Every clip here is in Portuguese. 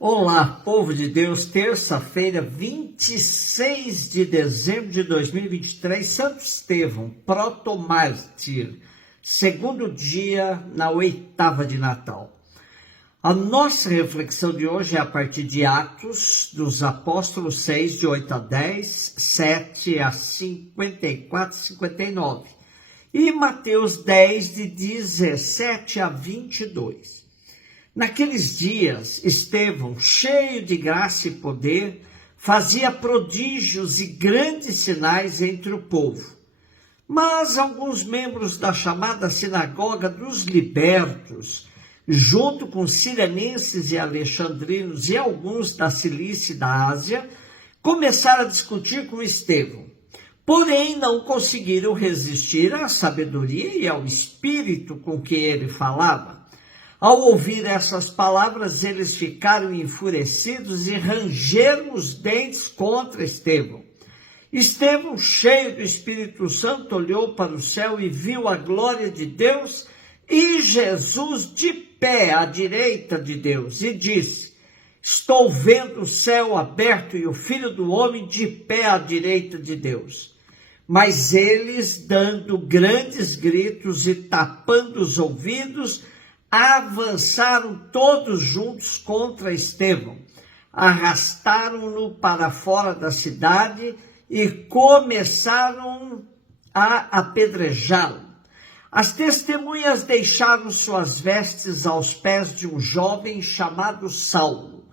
Olá, povo de Deus, terça-feira, 26 de dezembro de 2023, Santo Estevão, protomártir, segundo dia na oitava de Natal. A nossa reflexão de hoje é a partir de Atos dos Apóstolos 6, de 8 a 10, 7 a 54 e 59, e Mateus 10, de 17 a 22. Naqueles dias, Estevão, cheio de graça e poder, fazia prodígios e grandes sinais entre o povo. Mas alguns membros da chamada Sinagoga dos Libertos, junto com sirenenses e alexandrinos e alguns da Cilícia e da Ásia, começaram a discutir com Estevão. Porém, não conseguiram resistir à sabedoria e ao espírito com que ele falava. Ao ouvir essas palavras, eles ficaram enfurecidos e rangeram os dentes contra Estevão. Estevão, cheio do Espírito Santo, olhou para o céu e viu a glória de Deus e Jesus de pé à direita de Deus, e disse: estou vendo o céu aberto e o Filho do Homem de pé à direita de Deus. Mas eles, dando grandes gritos e tapando os ouvidos, avançaram todos juntos contra Estevão, arrastaram-no para fora da cidade e começaram a apedrejá-lo. As testemunhas deixaram suas vestes aos pés de um jovem chamado Saulo.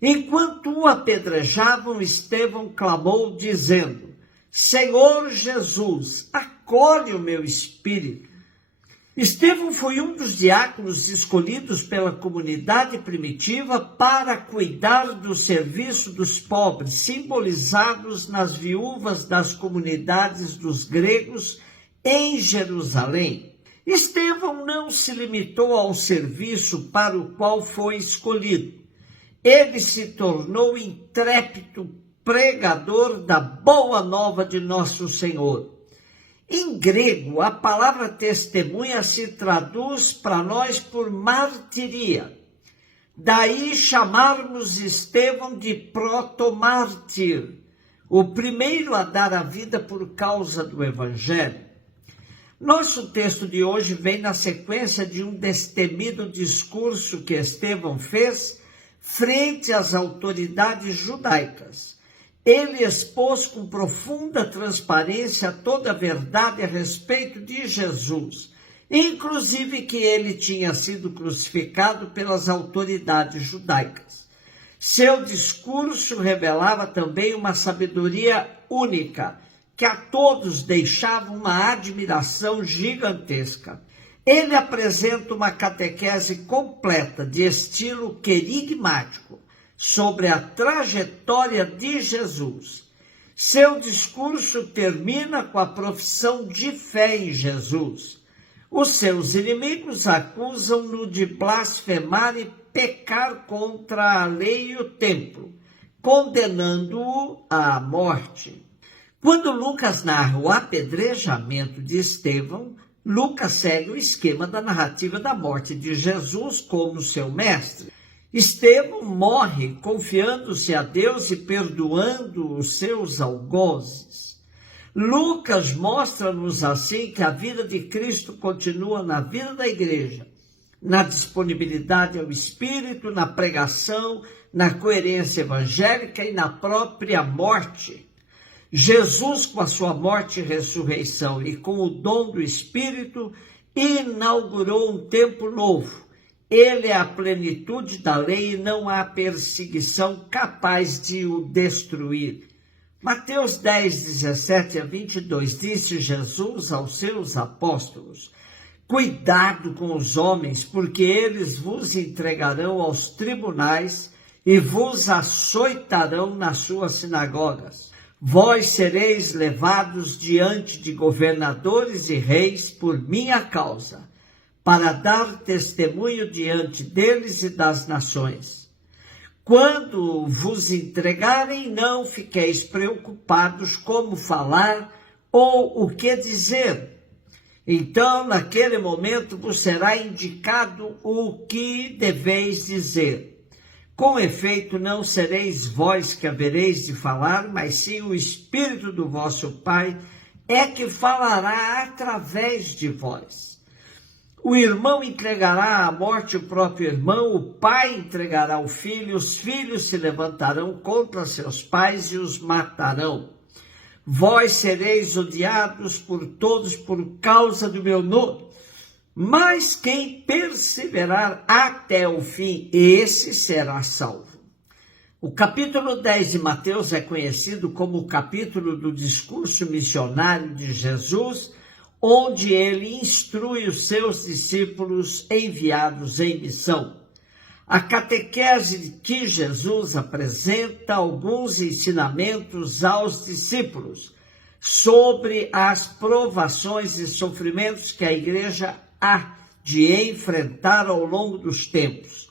Enquanto o apedrejavam, Estevão clamou, dizendo: Senhor Jesus, acolhe o meu espírito. Estevão foi um dos diáconos escolhidos pela comunidade primitiva para cuidar do serviço dos pobres, simbolizados nas viúvas das comunidades dos gregos em Jerusalém. Estevão não se limitou ao serviço para o qual foi escolhido. Ele se tornou intrépido pregador da boa nova de nosso Senhor. Em grego, a palavra testemunha se traduz para nós por martiria. Daí chamarmos Estevão de protomártir, o primeiro a dar a vida por causa do Evangelho. Nosso texto de hoje vem na sequência de um destemido discurso que Estevão fez frente às autoridades judaicas. Ele expôs com profunda transparência toda a verdade a respeito de Jesus, inclusive que ele tinha sido crucificado pelas autoridades judaicas. Seu discurso revelava também uma sabedoria única, que a todos deixava uma admiração gigantesca. Ele apresenta uma catequese completa, de estilo querigmático, sobre a trajetória de Jesus. Seu discurso termina com a profissão de fé em Jesus. Os seus inimigos acusam-no de blasfemar e pecar contra a lei e o templo, condenando-o à morte. Quando Lucas narra o apedrejamento de Estevão, Lucas segue o esquema da narrativa da morte de Jesus como seu mestre. Estevão morre confiando-se a Deus e perdoando os seus algozes. Lucas mostra-nos assim que a vida de Cristo continua na vida da igreja, na disponibilidade ao Espírito, na pregação, na coerência evangélica e na própria morte. Jesus, com a sua morte e ressurreição e com o dom do Espírito, inaugurou um tempo novo. Ele é a plenitude da lei e não há perseguição capaz de o destruir. Mateus 10, 17 a 22, disse Jesus aos seus apóstolos: cuidado com os homens, porque eles vos entregarão aos tribunais e vos açoitarão nas suas sinagogas. Vós sereis levados diante de governadores e reis por minha causa, para dar testemunho diante deles e das nações. Quando vos entregarem, não fiqueis preocupados como falar ou o que dizer. Então, naquele momento, vos será indicado o que deveis dizer. Com efeito, não sereis vós que havereis de falar, mas sim o Espírito do vosso Pai é que falará através de vós. O irmão entregará à morte o próprio irmão, o pai entregará o filho, os filhos se levantarão contra seus pais e os matarão. Vós sereis odiados por todos por causa do meu nome, mas quem perseverar até o fim, esse será salvo. O capítulo 10 de Mateus é conhecido como o capítulo do discurso missionário de Jesus, onde ele instrui os seus discípulos enviados em missão. A catequese que Jesus apresenta alguns ensinamentos aos discípulos sobre as provações e sofrimentos que a igreja há de enfrentar ao longo dos tempos.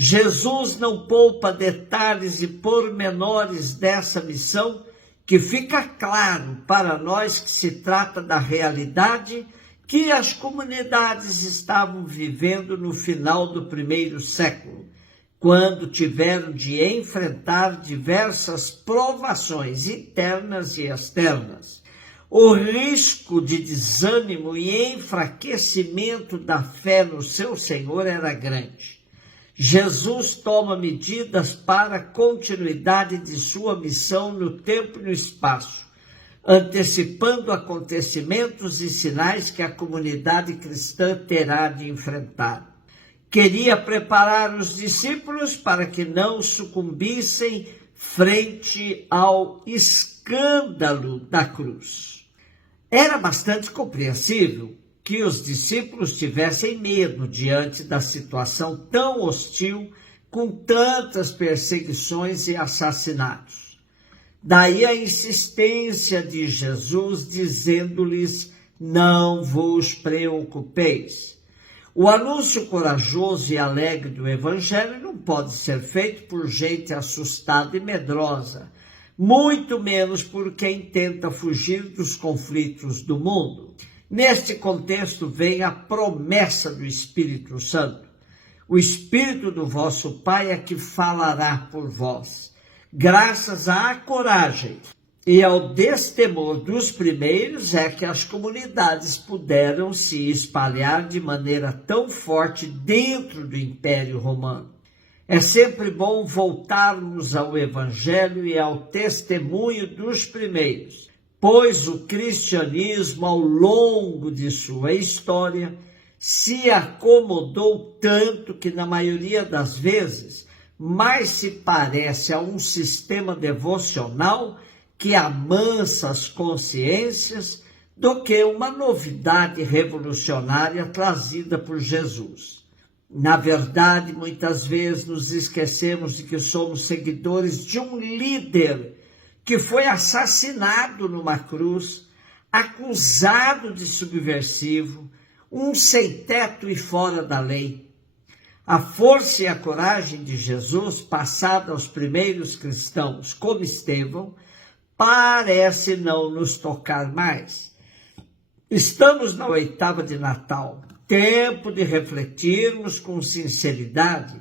Jesus não poupa detalhes e pormenores dessa missão, que fica claro para nós que se trata da realidade que as comunidades estavam vivendo no final do primeiro século, quando tiveram de enfrentar diversas provações internas e externas. O risco de desânimo e enfraquecimento da fé no seu Senhor era grande. Jesus toma medidas para a continuidade de sua missão no tempo e no espaço, antecipando acontecimentos e sinais que a comunidade cristã terá de enfrentar. Queria preparar os discípulos para que não sucumbissem frente ao escândalo da cruz. Era bastante compreensível que os discípulos tivessem medo diante da situação tão hostil, com tantas perseguições e assassinatos. Daí a insistência de Jesus dizendo-lhes: não vos preocupeis. O anúncio corajoso e alegre do Evangelho não pode ser feito por gente assustada e medrosa, muito menos por quem tenta fugir dos conflitos do mundo. Neste contexto vem a promessa do Espírito Santo. O Espírito do vosso Pai é que falará por vós. Graças à coragem e ao destemor dos primeiros é que as comunidades puderam se espalhar de maneira tão forte dentro do Império Romano. É sempre bom voltarmos ao Evangelho e ao testemunho dos primeiros, pois o cristianismo, ao longo de sua história, se acomodou tanto que, na maioria das vezes, mais se parece a um sistema devocional que amansa as consciências do que uma novidade revolucionária trazida por Jesus. Na verdade, muitas vezes nos esquecemos de que somos seguidores de um líder que foi assassinado numa cruz, acusado de subversivo, um sem-teto e fora da lei. A força e a coragem de Jesus, passada aos primeiros cristãos, como Estevão, parece não nos tocar mais. Estamos na oitava de Natal, tempo de refletirmos com sinceridade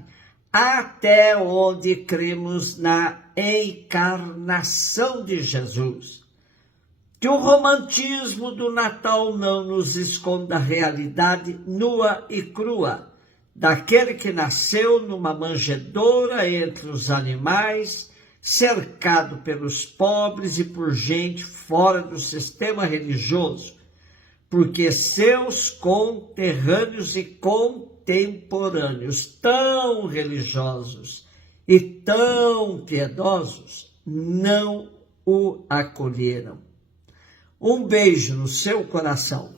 até onde cremos na encarnação de Jesus. Que o romantismo do Natal não nos esconda a realidade nua e crua daquele que nasceu numa manjedoura entre os animais, cercado pelos pobres e por gente fora do sistema religioso, porque seus conterrâneos e contemporâneos tão religiosos e tão piedosos não o acolheram. Um beijo no seu coração.